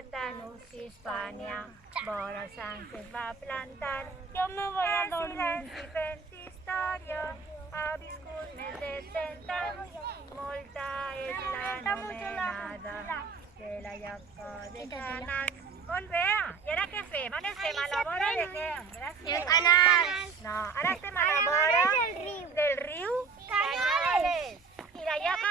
plàtanos si España vora Sánchez va plantar. Jo me voy a En dormir. silenci fent història, ha viscut més de 100 anys, molta és l'anomenada de la lloca de Canals. Molt bé, i ara què fem? On estem? A la vora de què? Gràcies. Canals. No, ara estem a la vora del riu. del riu Canales. I la lloca